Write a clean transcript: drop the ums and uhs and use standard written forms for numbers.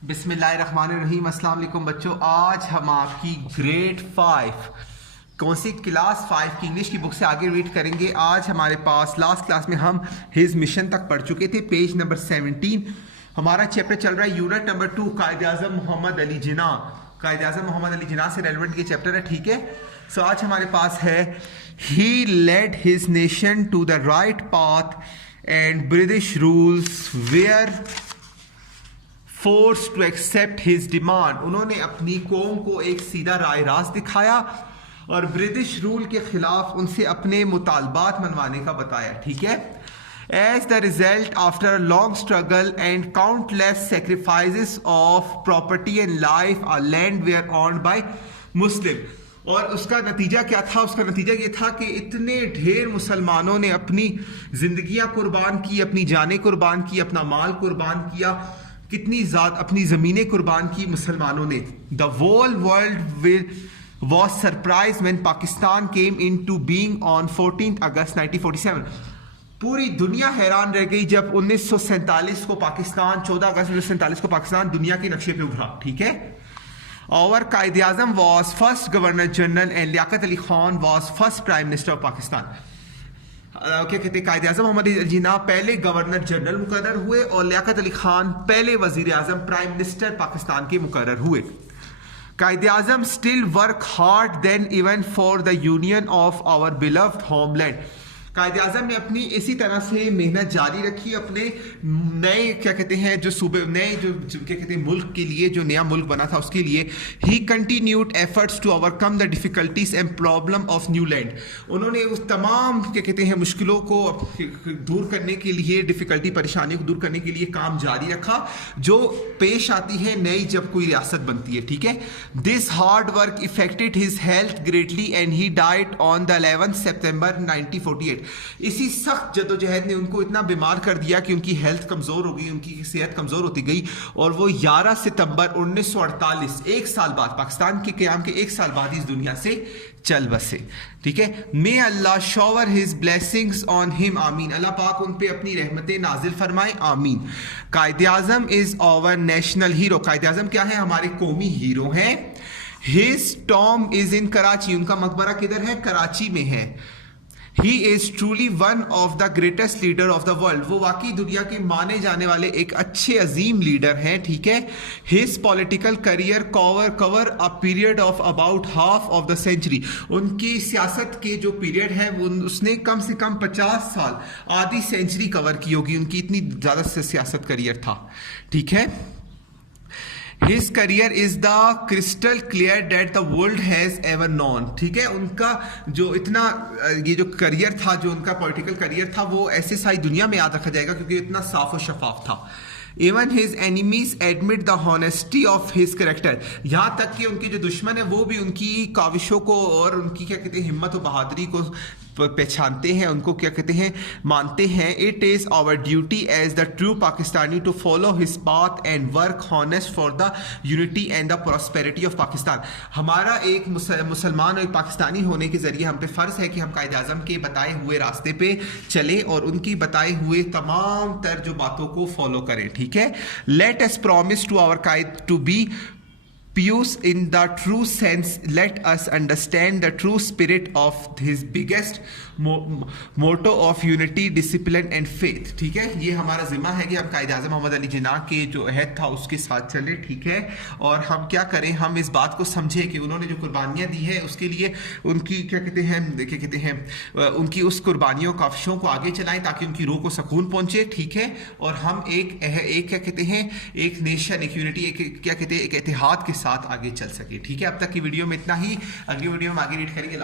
बिस्मिल्लाहिर्रहमानिर्रहीम। अस्सलाम वालेकुम बच्चों, आज हम आपकी ग्रेड 5 कौन सी क्लास 5 की इंग्लिश की बुक से आगे रीड करेंगे। आज हमारे पास लास्ट क्लास में हम हिज मिशन तक पढ़ चुके थे। पेज नंबर 17 हमारा चैप्टर चल रहा है, यूनिट नंबर 2, कायद आज़म मोहम्मद अली जिन्ना। कायद आज़म मोहम्मद अली जिन्ना से रेलिवेंट ये चैप्टर है, ठीक है। सो आज हमारे पास है he led his nation to the right path and British rules were forced to accept his demand. उन्होंने अपनी कौम को एक सीधा राय रास्त दिखाया और ब्रिटिश रूल के खिलाफ उनसे अपने मुतालबात मनवाने का बताया, ठीक है। As the result after long struggle and countless sacrifices of property and life our land were owned by Muslim. और उसका नतीजा क्या था? उसका नतीजा ये था कि इतने ढेर मुसलमानों ने अपनी जिंदगियां कुर्बान की, अपनी जानें कुर्बान की, अपना माल कुर्बान किया, कितनी ज्यादा अपनी जमीनें कुर्बान की मुसलमानों ने। The whole world was surprise when Pakistan came in to being on 14 August 1947। पूरी दुनिया हैरान रह गई जब 1947 को पाकिस्तान 14 अगस्त 1947 को पाकिस्तान दुनिया के नक्शे पे उभरा, ठीक है। और Quaid Azam was first governor general and Liaquat Ali Khan was first prime minister of Pakistan. क्या कहते हैं, कायद आज़म मोहम्मद अली जिन्ना पहले गवर्नर जनरल मुकर्रर हुए और लियाकत अली खान पहले वजीर आज़म प्राइम मिनिस्टर पाकिस्तान के मुकर्रर हुए। Quaid Azam still work hard then even for the union of our beloved homeland. Quaid Azam ने अपनी इसी तरह से मेहनत जारी रखी अपने नए क्या कहते हैं जो सूबे नए जो क्या कहते हैं मुल्क के लिए, जो नया मुल्क बना था उसके लिए। He continued efforts to overcome the difficulties and problem of new land. उन्होंने उस तमाम क्या कहते हैं मुश्किलों को दूर करने के लिए, डिफिकल्टी परेशानियों को दूर करने के लिए काम जारी रखा जो पेश आती है नई जब कोई रियासत बनती है, ठीक है। This hard work affected his health greatly and he died on the 11 सितंबर 1948। इसी सख्त जद्दोजहद ने उनको इतना बीमार कर दिया कि उनकी हेल्थ कमजोर हो गई, उनकी सेहत कमजोर होती गई और वो 11 सितंबर 1948 एक साल बाद, पाकिस्तान के क़याम के एक साल बाद इस दुनिया से चल बसे, ठीक है। May Allah shower his blessings on him, आमीन। अल्लाह पाक उन पे अपनी रहमतें नाजिल फरमाए, आमीन। कायद आज़म इज आवर नेशनल हीरो। कायद आज़म क्या है? हमारे कौमी हीरो हैं। His Tom is in Karachi. उनका मकबरा किधर है? कराची में है। He is truly one of the greatest leader of the world। वो वाकई दुनिया के माने जाने वाले एक अच्छे अजीम लीडर हैं, ठीक है। His political career cover a period of about half of the century। उनकी सियासत के जो पीरियड है वो उसने कम से कम 50 साल, आधी सेंचुरी कवर की होगी। उनकी इतनी ज़्यादा सियासत करियर था, ठीक है। His career is the crystal clear that the world has ever known। ठीक है, उनका जो इतना ये जो करियर था, जो उनका पॉलिटिकल करियर था, वो ऐसे सारी दुनिया में याद रखा जाएगा क्योंकि इतना साफ और शफाफ था। Even his enemies admit the honesty of his character। यहाँ तक कि उनके जो दुश्मन है वो भी उनकी काविशों को और उनकी क्या कहते हैं हिम्मत और बहादुरी को पहचानते हैं, उनको क्या कहते हैं मानते हैं। It is our duty as the true Pakistani to follow his path and work honest for the unity and the prosperity of Pakistan. हमारा एक मुसलमान और एक पाकिस्तानी होने के जरिए हम पे फ़र्ज़ है कि हम कायद आज़म के बताए हुए रास्ते पे चले और उनकी बताए हुए तमाम तर जो बातों को फॉलो करें, ठीक है। Let us promise to our Quaid to be pious in the true sense। let us understand the true spirit of his biggest motto of unity, discipline and faith। ठीक है, ये हमारा जिम्मा है कि हम कायद आज़म मोहम्मद अली जिन्ना के जो अहद था उसके साथ चले, ठीक है। और हम क्या करें, हम इस बात को समझें कि उन्होंने जो कुर्बानियाँ दी है उसके लिए उनकी क्या कहते हैं उनकी उस कुर्बानियों काविशों को आगे चलाएं ताकि उनकी रूह को सुकून पहुंचे, ठीक है। और हम एक क्या कहते हैं एक नेशन, एक यूनिटी, एक क्या कहते हैं एक इतिहाद के साथ आगे चल सके, ठीक है। अब तक की वीडियो में इतना ही, अगली वीडियो में आगे रीड करेंगे।